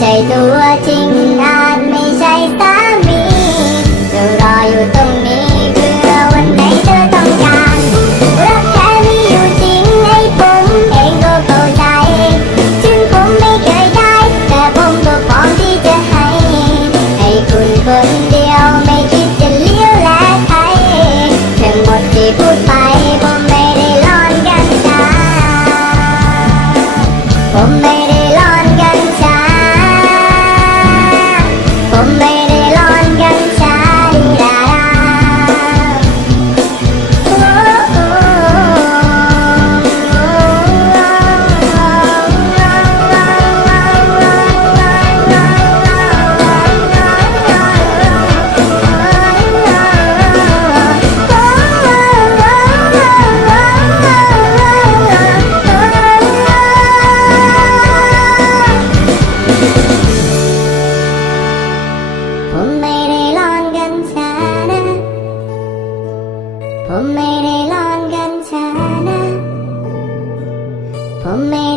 Chaito. ผมไม่ได้ลอนกัญชานะ ผมไม่